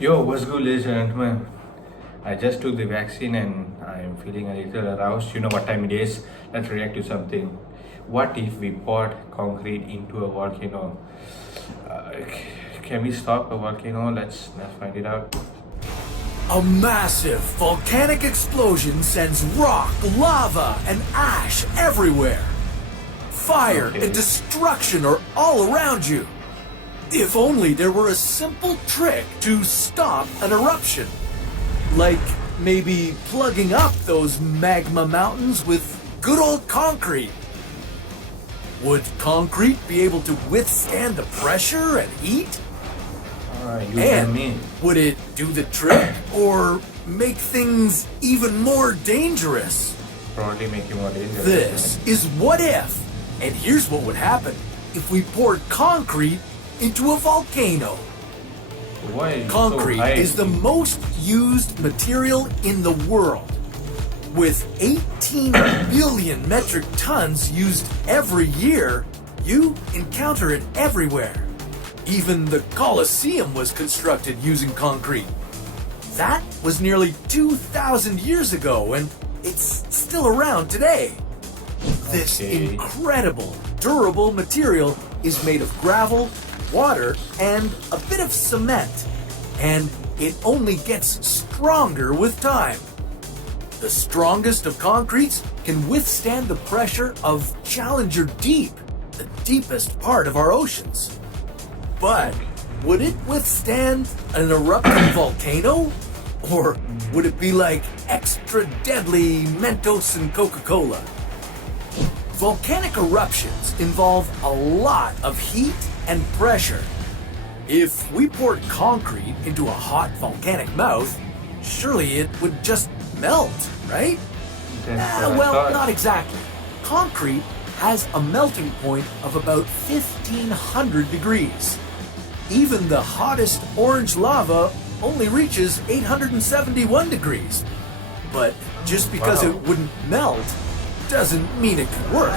Yo, what's good, ladies and gentlemen? I just took the vaccine and I'm feeling a little aroused. You know what time it is? Let's react to something. What if we poured concrete into a volcano? Uh, can we stop a volcano? Let's find it out. A massive volcanic explosion sends rock, lava, and ash everywhere. Fire Okay. and destruction are all around you. If only there were a simple trick to stop an eruption. Like maybe plugging up those magma mountains with good old concrete. Would concrete be able to withstand the pressure and heat? Alright, you tell And me. would it do the trick or make things even more dangerous? Probably make you more dangerous. This is What If, and here's what would happen if we poured concrete into a volcano. Why is it so Concrete high? is the most used material in the world. With 18 billion metric tons used every year, you encounter it everywhere. Even the Colosseum was constructed using concrete. That was nearly 2,000 years ago, and it's still around today. This Okay. incredible, durable material is made of gravel, water, and a bit of cement. And it only gets stronger with time. The strongest of concretes can withstand the pressure of Challenger Deep, the deepest part of our oceans. But would it withstand an erupting volcano? Or would it be like extra deadly Mentos and Coca-Cola? Volcanic eruptions involve a lot of heat and pressure. If we poured concrete into a hot volcanic mouth, surely it would just melt, right? That's what I Well, thought. not exactly. Concrete has a melting point of about 1,500 degrees. Even the hottest orange lava only reaches 871 degrees. But just because Wow. it wouldn't melt doesn't mean it could work.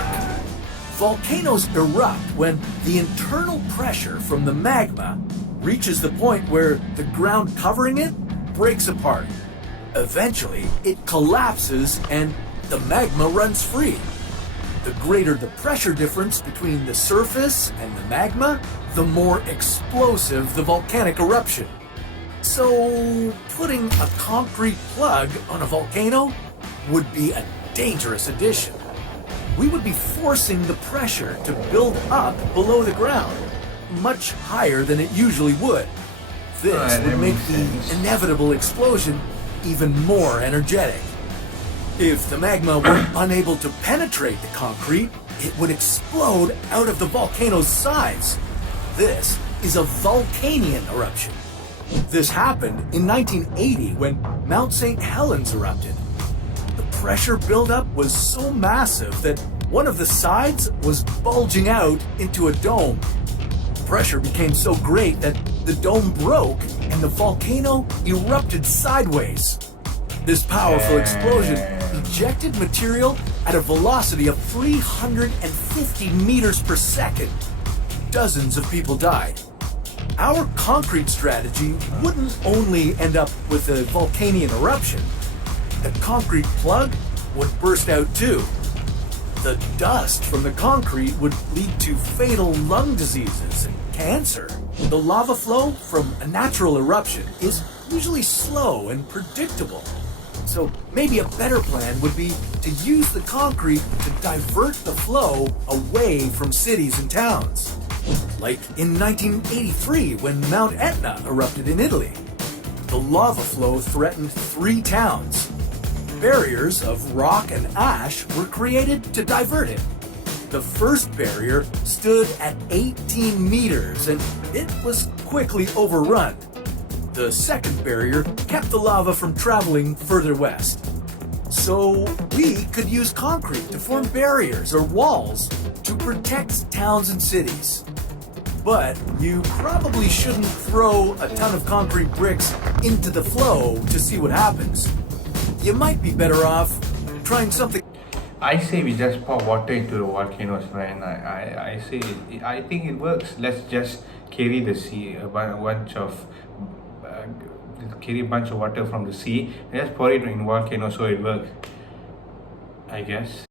Volcanoes erupt when the internal pressure from the magma reaches the point where the ground covering it breaks apart. Eventually, it collapses and the magma runs free. The greater the pressure difference between the surface and the magma, the more explosive the volcanic eruption. So, putting a concrete plug on a volcano would be a dangerous addition. We would be forcing the pressure to build up below the ground, much higher than it usually would. This Right, would that make makes the sense. inevitable explosion even more energetic. If the magma were unable to penetrate the concrete, it would explode out of the volcano's sides. This is a volcanian eruption. This happened in 1980 when Mount St. Helens erupted. The pressure buildup was so massive that one of the sides was bulging out into a dome. Pressure became so great that the dome broke and the volcano erupted sideways. This powerful explosion ejected material at a velocity of 350 meters per second. Dozens of people died. Our concrete strategy wouldn't only end up with a volcanian eruption. The concrete plug would burst out too. The dust from the concrete would lead to fatal lung diseases and cancer. The lava flow from a natural eruption is usually slow and predictable. So maybe a better plan would be to use the concrete to divert the flow away from cities and towns. Like in 1983 when Mount Etna erupted in Italy. The lava flow threatened 3 towns. Barriers of rock and ash were created to divert it. The first barrier stood at 18 meters and it was quickly overrun. The second barrier kept the lava from traveling further west. So we could use concrete to form barriers or walls to protect towns and cities. But you probably shouldn't throw a ton of concrete bricks into the flow to see what happens. You might be better off trying something. I say we just pour water into the volcanoes, man. I say I think it works. Let's just carry the sea a bunch of carry a bunch of water from the sea and just pour it in volcano so it works, I guess.